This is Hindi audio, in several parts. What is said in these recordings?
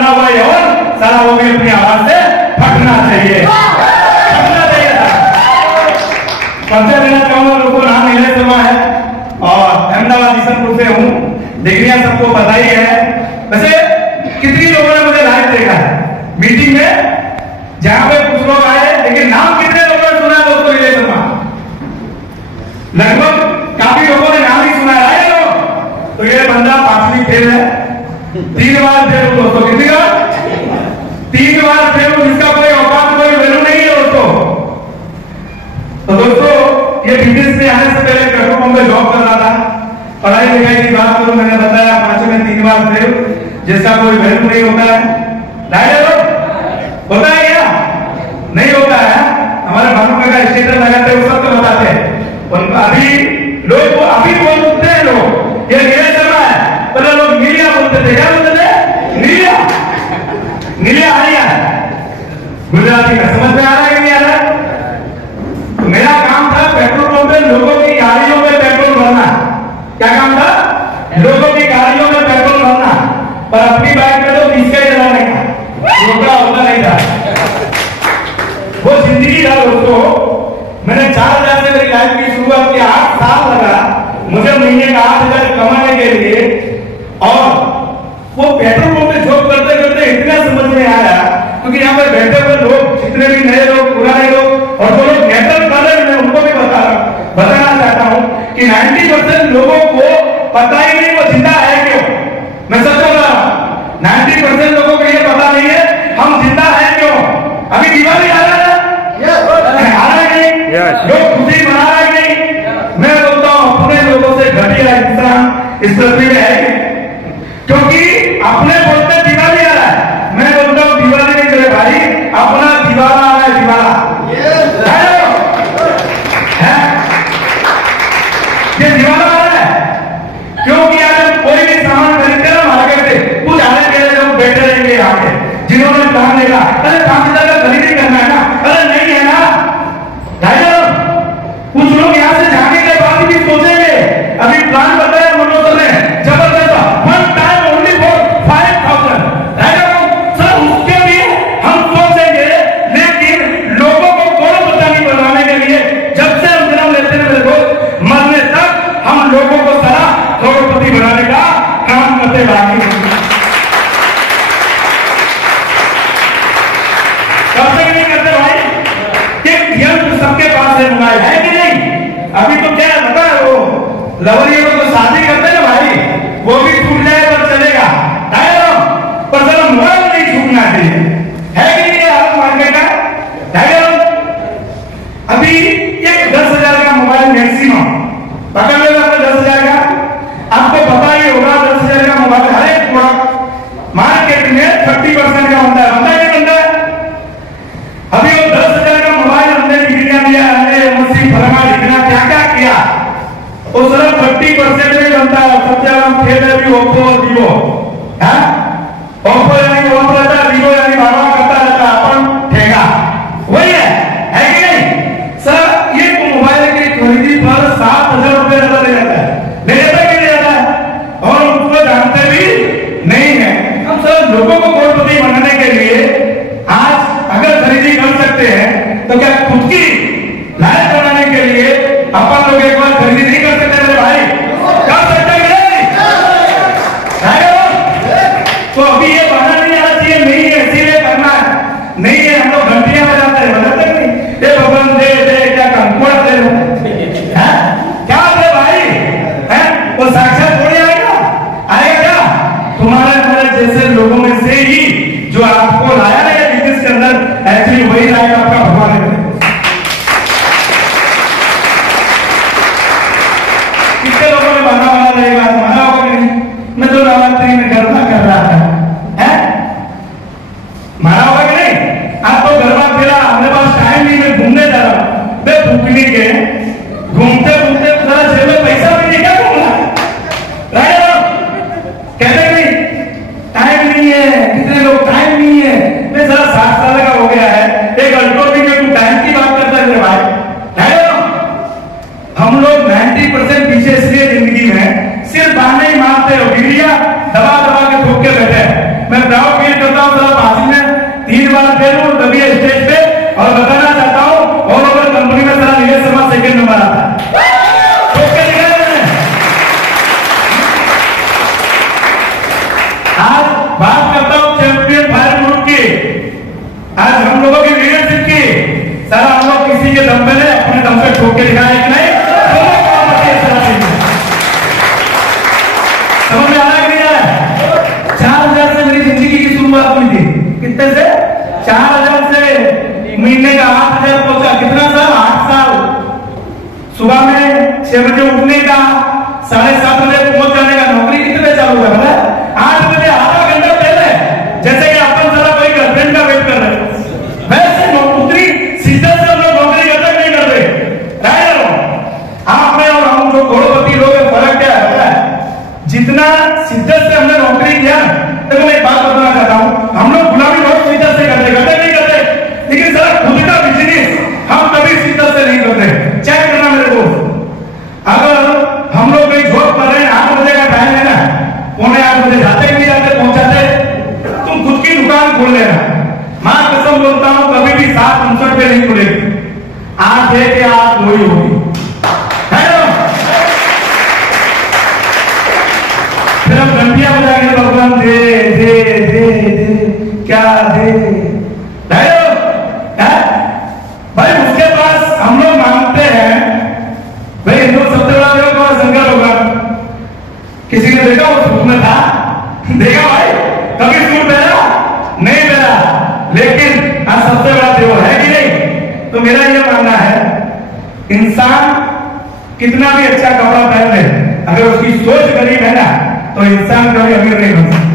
बना हुआ है और सारा वो भी अपनी आवाज से फटना चाहिए, फटना चाहिए था। परिचय देना चाहूंगा, लोगों नाम नीलेश शर्मा है और अहमदाबाद ईसनपुर से हूँ। डिग्रियां सबको पता ही है। वैसे कितनी लोगों ने मुझे लाइव देखा है मीटिंग में, जहां पे कुछ लोग आए, लेकिन नाम कितने लोगों ने सुना है दोस्तों नीलेश शर्मा? लगभग काफी लोगों ने नाम ही सुना है लोग। तो ये बंदा 5वीं फेल है, 3 बार फेल दोस्तों। कितनी बार? 3 बार फेल, जिसका कोई औकात कोई वैल्यू नहीं है दोस्तों। तो दोस्तों ये बिजनेस में आने से पहले पेट्रोल पंप में जॉब कर रहा था। पढ़ाई लिखाई की बात करूं, मैंने बताया 5 में 3 बार फेल, जिसका कोई वैल्यू नहीं होता है। होता है क्या? नहीं होता है। हमारे भानु का स्टेटस लगाते हैं, सब तो बताते हैं। अभी लोग अभी बोलते हैं लोग ये नीलेश शर्मा है, पहले लोग नीलिया बोलते थे। क्या बोलते थे? नीलिया, नीलिया आरिया गुजराती में समझ में आ रहा है कि नहीं आ रहा है? तो मेरा काम था पेट्रोल पंप में लोगों की गाड़ियों में पेट्रोल भरना। क्या काम था? लोगों की गाड़ियों में पेट्रोल भरना, पर अपनी बाइक में तो 20 का ही चलाने का, रोका होता नहीं था। वो जिंदगी था दोस्तों। मैंने 4,000 से मेरी लाइफ की शुरुआत की। 8 साल लगा मुझे महीने का 8,000 कमाने के लिए। और वो पेट्रोल पंप में जॉब करते करते इतना समझ में आया, क्योंकि यहाँ पे बैठे हुए लोग जितने भी नए लोग, पुराने लोग और जो लोग नेटवर्क कर रहे हैं, मैं उनको भी बताना चाहता हूँ कि 90% लोगों को पता ही नहीं वो जिंदा है क्यों। मैं सच बोल रहा हूँ, 90% लोगों को ये पता नहीं है हम जिंदा है क्यों। अभी दिवाली आ रहा है, आ रहा है नहीं, लोग खुशी मना रहे नहीं। मैं बोलता हूँ अपने लोगों से घटिया इंसान इस पृथ्वी में है, क्योंकि अपने बोलते दिवाली आ रहा है। मैं बोलता हूँ दिवाली नहीं मेरे भाई, अपना दिवाला आ रहा है, दिवाला है, ये दिवाला आ रहा है। क्योंकि आज कोई भी सामान खरीदते हैं मार्केट से, कुछ आने के लिए लोग बैठे रहेंगे यहाँ पे, जिन्होंने प्लान लेगा, अरे 5,000 का खरीदी करना है ना, अरे नहीं है ना। कुछ लोग यहाँ से जाने के बाद भी सोचेंगे, अभी प्लान बताया मनोज ने जबरदस्त, one time only for 5,000 sir, उसके लिए हम सोचेंगे। लेकिन लोगों को करोड़पति बनाने के लिए जब से हम जन्म लेते हैं मेरे दोस्त, मरने तक हम लोगों को सारा करोड़पति बनाने का काम करते बाकी करते नहीं करते भाई। यंत्र सबके पास है, मोबाइल है कि नहीं? अभी तो क्या है पता है, वो लवरियों को शादी करते हैं ना भाई, वो भी छूट जाए तो चलेगा, पर सर मोबाइल नहीं छूटना चाहिए, है कि नहीं? हालत मार्केट का अभी एक 10,000 का मोबाइल मैक्सिमम पकड़ लेगा, 10,000 का। आपको पता ही होगा 10,000 का मोबाइल हर एक प्रोडक्ट मार्केट में 30% का बनता है, बनता है नहीं बनता है? अभी वो 10,000 का मोबाइल हमने डिग्रियां दिया, हमने मसीह फरमा लिखना क्या क्या किया, वो सिर्फ 30% में बनता है। सबसे ज्यादा खेल है भी ओप्पो और वीवो है। ओप्पो यानी ओप्पो रहता है, वीवो यानी बाबा करता रहता है, अपन ठेगा वही है कि नहीं? सर ये मोबाइल की खरीदी पर 7,000 रुपए ज्यादा ले जाता है, ले जाता है कि नहीं जाता है? और उसको जानते भी नहीं है। हम सर लोगों को करोड़पति बनाने के लिए आज अगर खरीदी कर सकते हैं तो क्या खुद की लाइफ बनाने के लिए अपन लोग एक बार खरीदी नहीं कर सकते मेरे भाई? कर सकते हैं तो अभी ये बहाना नहीं आना चाहिए, नहीं है इसीलिए करना है, नहीं है हम लोग घंटियां बजाते हैं, बजाते नहीं, ये भगवान दे दे क्या कंकुड़ा दे क्या दे भाई है? वो साक्षात थोड़ी आएगा, आएगा क्या? तुम्हारे हमारे जैसे लोगों में से ही जो आपको लाया है बिजनेस के अंदर, एक्चुअली वही लाएगा आपका भगवान है। कितने लोगों ने बना रहेगा, मना होगा कि नहीं? मैं तो नवरात्रि में गरबा कर रहा था, है मारा होगा कि नहीं? आप तो गरबा खेला, हमारे पास टाइम नहीं, मैं घूमने जा रहा हूँ, मैं भूखने के घूमते घूमते जेब में पैसा भी नहीं, क्या घूमना कहते नहीं टाइम नहीं है, कितने लोग टाइम नहीं है। मैं जरा 60 साल का हो गया है, एक अल्टोपी में तू टाइम की बात करता है मेरे भाई। हम लोग 90% पीछे इसलिए जिंदगी में सिर्फ बहाने ही मारते हो, गिरिया दबा दबा के आज बात करता हूं चैंपियन फायर ग्रुप की, आज हम लोगों की लीडरशिप की। सर हम लोग किसी के दम पे नहीं, अपने दम पे ठोक के दिखाए कि नहीं? समझ में आ रहा है कि नहीं आ रहा है? 4000 से मेरी जिंदगी की शुरुआत हुई थी। कितने से? 4000 से महीने का 8000 पहुंचा। कितना साल? 8 साल। सुबह में 6 बजे उठने का, 7:30 बजे पहुंच जाने का। नौकरी कितने चालू है? 8 बजे आधा घंटा पहले, जैसे कि अपन सारा कोई गर्लफ्रेंड का वेट कर रहे हैं, वैसे नौकरी सीधे से हम लोग नौकरी करते नहीं करते। आप में और हम जो करोड़पति लोग हैं, फर्क क्या है? जितना शिद्दत से हमने नौकरी किया, तो मैं एक बात बताना चाहता हूं, हम लोग गुलामी बहुत शिद्दत से करते नहीं करते, लेकिन सर खुद का बिजनेस हम कभी शिद्दत से नहीं करते। चेक करना मेरे दोस्त, अगर हम लोग कहीं जॉब कर रहे हैं, 8 बजे का टाइम है ना, 7:45 बजे जाते कि नहीं जाते, पहुंचाते, तुम खुद की दुकान खोल लेना। मां कसम बोलता हूं, कभी भी 7:59 पे नहीं खुलेगी। 8 है कि 8 वही होगी, है ना? फिर हम घंटियां बजाएंगे, भगवान दे दे दे दे, क्या दे भाई। उसके पास हम लोग मांगते हैं भाई, हिंदू सबसे बड़ा देव कौन? शंकर भगवान। किसी ने देखा वो सूट में था? देखा भाई? कभी सूट पहना? नहीं पहना, लेकिन आज सबसे बड़ा देव है कि नहीं? तो मेरा यह मानना है, इंसान कितना भी अच्छा कपड़ा पहन ले, अगर उसकी सोच गरीब है ना, तो इंसान कभी अमीर नहीं बन सकता।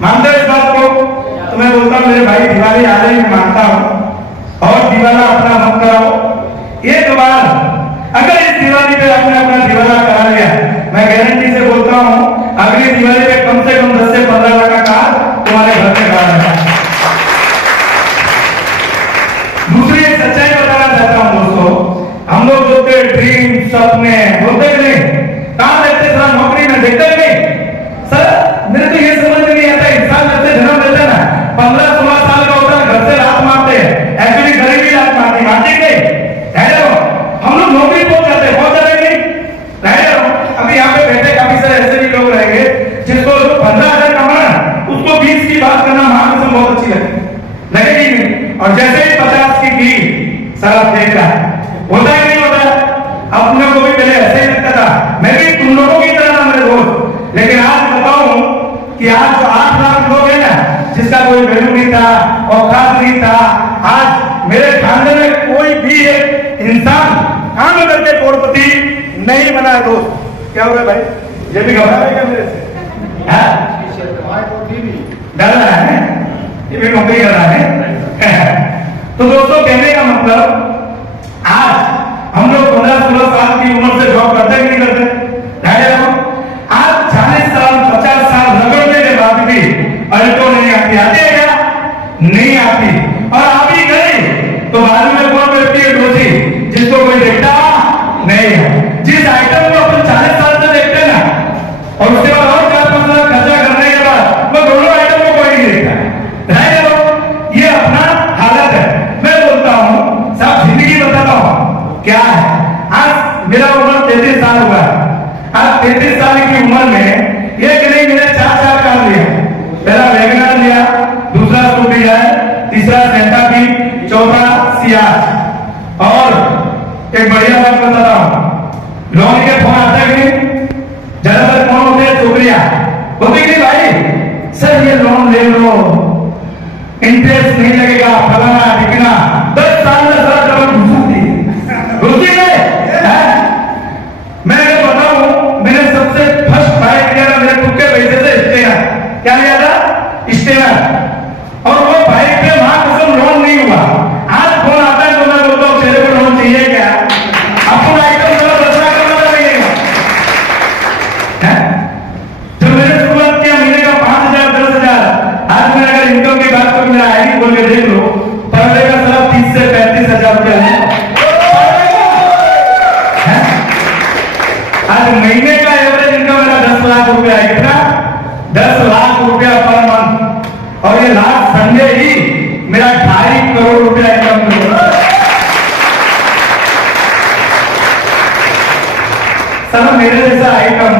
मानते इस बात को? तो मैं बोलता हूं मेरे भाई, दिवाली आ रही है, मानता हूं, और दिवाला अपना मत कराओ। एक बार अगर इस दिवाली पे आपने अपना दिवाला करा लिया, मैं गारंटी से बोलता हूं अगली दिवाली पे कम से कम 10 से 15 लाख का कार तुम्हारे घर में खड़ा है। दूसरी एक सच्चाई बताना चाहता हूं दोस्तों, हम लोग बोलते ड्रीम, सपने बोलते कि नहीं? कहां देखते सर? नौकरी में देखते नहीं सर? मेरे तो ये समझ में नहीं आता, इंसान जब से जन्म लेता है ना, 15-16 साल का होता है, घर से लात मारते हैं, एक्चुअली गरीबी लात मारती नहीं? हम लोग नौकरी पहुंच जाते नहीं? अभी यहाँ पे बैठे काफी सारे ऐसे भी लोग रहेंगे जिसको 15,000 कमाना, उसको 20 की बात करना महान बहुत अच्छी लगेगी नहीं, और जैसे ही 50 की सर देख रहा है, होता ही नहीं होता। अपने को भी पहले ऐसे ही लगता था, मैं भी तुम लोगों की तरह था मेरे दोस्त, लेकिन आज बताऊं कि आज जो 8 लाख लोग हैं ना, जिसका कोई वैल्यू नहीं था, औकात नहीं था, आज मेरे खानदान में कोई भी एक इंसान काम करके करोड़पति नहीं बना है दोस्त। क्या हो रहा है भाई? ये भी घबरा है क्या मेरे से? डर रहा है, ये भी नौकरी कर रहा है। तो दोस्तों कहने का मतलब, आज हम लोग 15-16 साल की उम्र से जॉब करते कि नहीं करते? आज 40 साल 50 साल रगड़ने के बाद भी अल्टो नहीं आती। आती है क्या? नहीं आती। और आप ही गए तो बाजू में कौन बैठती है? डोसी, जिसको कोई देखता नहीं है। जिस आइटम को अपन 40 साल से देखते हैं ना, और उसके बाद और 4-5 लाख खर्चा करने के बाद वो दोनों आइटम को कोई नहीं देखता। ये अपना हालत है। मैं बोलता हूं साहब, जिंदगी बताता हूं क्या है। आज मेरा उम्र 33 साल हुआ। आज 33 साल की उम्र में ये कि नहीं, मैंने 4 कार लिया। पहला वैगनर लिया, दूसरा स्कूटी है, तीसरा सेंटा भी, चौथा सियाज। और एक बढ़िया बात बताता हूं, लोन के फोन आते हैं कि नहीं? ज्यादातर कौन होते हैं? छोकरियां बोलती कि भाई सर ये लोन ले लो, इंटरेस्ट नहीं लगेगा, फलाना टिकना, 10 साल में सारा डबल घुसती है। मैं अगर बताऊं, मैंने सबसे फर्स्ट बाइक लिया था मेरे खुद के पैसे से, स्टेनर। क्या लिया था? स्टेनर। और वो बाइक पे मां कसम लोन नहीं हुआ। आज फोन आता है तो मैं बोलता हूं तेरे को लोन चाहिए क्या? अपना आइटम सब रचना करना लगेगा। जब मैंने शुरुआत किया महीने का 5,000 10,000, आज मैं अगर इनकम की बात करूं, मेरा आईडी खोल के देख लो, पर का सिर्फ 30 से 35,000 रुपया है। आज महीने का एवरेज इनकम मेरा 10 लाख रुपया है। कितना? 10 लाख रुपया पर मंथ। और ये लास्ट संडे ही मेरा 2.5 करोड़ रुपया इनकम। साला मेरे जैसा आइटम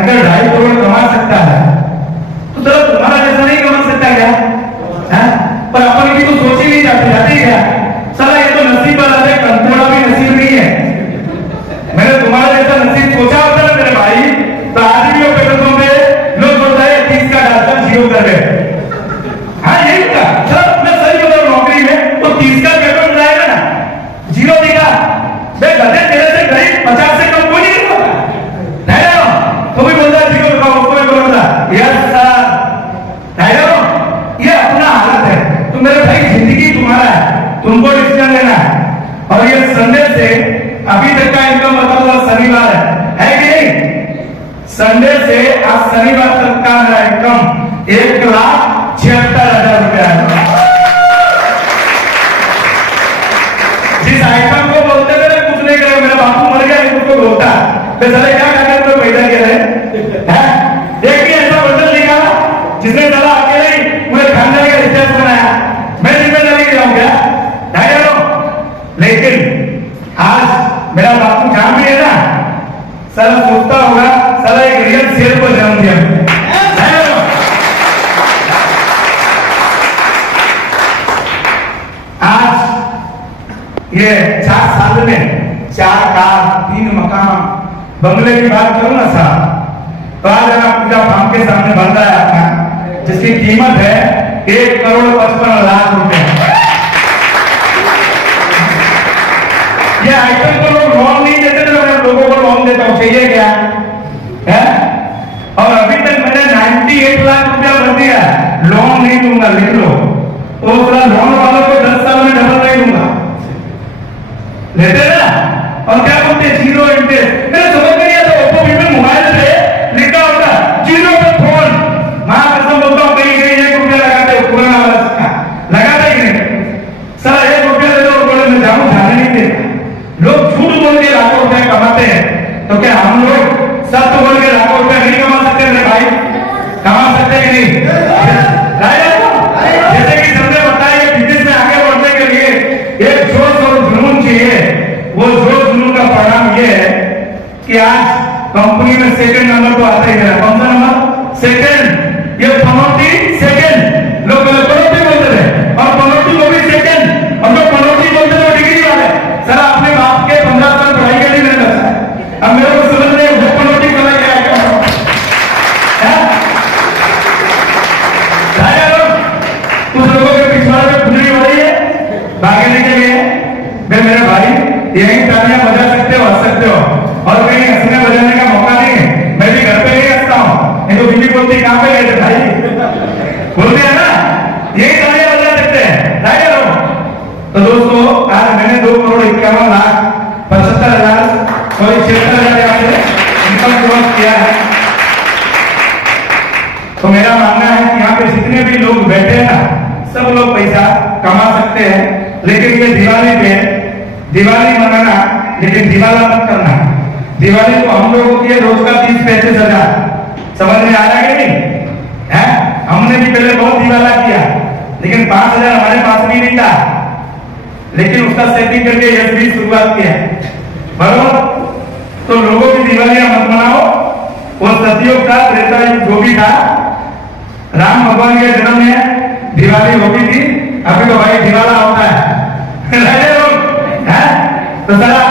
अगर 2.5 करोड़ कमा सकता है तो साला तुम्हारा जैसा नहीं कमा सकता क्या? पर अपन की तो सोच ही नहीं जाती क्या? साला ये तो नसीब वाला है, कंट्रोला भी नसीब नहीं है। मैंने तुम्हारा जैसा नसीब सोचा होता ना मेरे भाई, तो आज भी वो पेट्रोल पे लोग बोलता है 30 का डालकर 0 कर गए। हाँ यही था सर, मैं सही बोल रहा हूँ। नौकरी में तो 30 का पेट्रोल जाएगा ना, 0 दिखा मैं गधे तेरे से गरीब 50 से कम कोई नहीं होगा, नहीं ना? तो भी बोलता है 0 दिखा, उसको भी बोलता यस सर, नहीं ना? ये अपना हालत है। तो मेरे भाई जिंदगी तुम्हारा है, तुमको डिसीजन लेना है। और ये संडे से अभी तक का इनकम मतलब शनिवार है कि नहीं? संडे से आज शनिवार तक का मेरा इनकम 1,76,000 रुपया है। जिस आइटम को बोलते थे कुछ नहीं करे, मेरा बापू मर गया उसको बोलता तो साले क्या करके तो पैदा किया है? एक भी ऐसा बंडल निकाला जिसने साला अकेले मुझे खानदान का इतिहास बनाया, मैं जिम्मेदारी ले जाऊं क्या? लेकिन आज मेरा बापू जहां भी है ना, साला सोचता होगा साला एक रियल शेर को जन्म दिया। आज ये 4 साल में 4 कार 3 मकान बंगले की बात करूं ना साहब, तो आज अगर पूरा फार्म के सामने बन रहा है अपना, जिसकी कीमत है 1,55,00,000 रुपए। ये आइटम को लोग लोन नहीं देते थे, मैं लोगों को लोन देता हूं, चाहिए क्या है? और अभी तक मैंने 98 लाख रुपया भर दिया, लोन नहीं दूंगा, लिख लो। तो उसका लोन वालों को 10 साल में डबल नहीं दूंगा, लेते ना? और क्या बोलते हैं 0 इंटरेस्ट। मैंने समझ नहीं आता, ओप्पो वीवो मोबाइल पे लिखा होता 0 पे फोन। मां कसम बोलता हूं, कहीं 1 रुपया लगाते हो, पुराना वाला लगाता ही नहीं। सर 1 रुपया दे दो, बोले मैं जाऊं, जाने नहीं देता। लोग झूठ बोल के लाखों रुपए कमाते हैं, तो क्या हम लोग सत्य बोल के लाखों रुपए नहीं कमा सकते? मेरे भाई कमा सकते हैं कि नहीं? जैसे कि सबने बताया, बिजनेस में आगे बढ़ने के लिए एक जोश और जुनून चाहिए। वो जोश जुनून का परिणाम ये है कि आज कंपनी में 2nd नंबर तो आता ही है। कौन सा नंबर? 2nd। ये पनौती 2nd, लोग पनौती बोलते थे, और पनौती को भी 2nd, और लोग पनौती बोलते थे डिग्री वाले। सर अपने बाप के 15 साल पढ़ाई के लिए मैंने बचा, अब मेरे को समझ रहे वो पनौती चला गया कुछ लोगों के पिछवाड़े में खुजली हो रही है भागने के लिए। मेरे भाई यही तालियां बजा सकते हो, हंस सकते हो, और कहीं हंसने बजाने का मौका नहीं है। मैं भी घर पे नहीं हंसता हूँ, इनको बीवी बोलती कहां पे गए थे भाई, बोलते हैं ना, यही तालियां बजा सकते हैं। तो दोस्तों आज मैंने 2,51,75,000 सॉरी 76,000 इनकम क्रॉस किया है। तो मेरा मानना है कि यहाँ पे जितने भी लोग बैठे हैं ना, सब लोग पैसा कमा सकते हैं, लेकिन ये दिवाली पे दिवाली मनाना, लेकिन दिवाला मत करना। दिवाली तो हम लोगों की रोज का 30-35,000, समझ में आ रहा है कि नहीं? है हमने भी पहले बहुत दिवाला किया, लेकिन 5,000 हमारे पास भी नहीं था, लेकिन उसका सेटिंग करके यस भी शुरुआत किया, बराबर। तो लोगों की दिवालियां मत मनाओ, वो सतयुग का त्रेता युग जो भी था, राम भगवान के जन्म में दिवाली होती थी, अभी तो भाई दिवाला होता है। तो सारा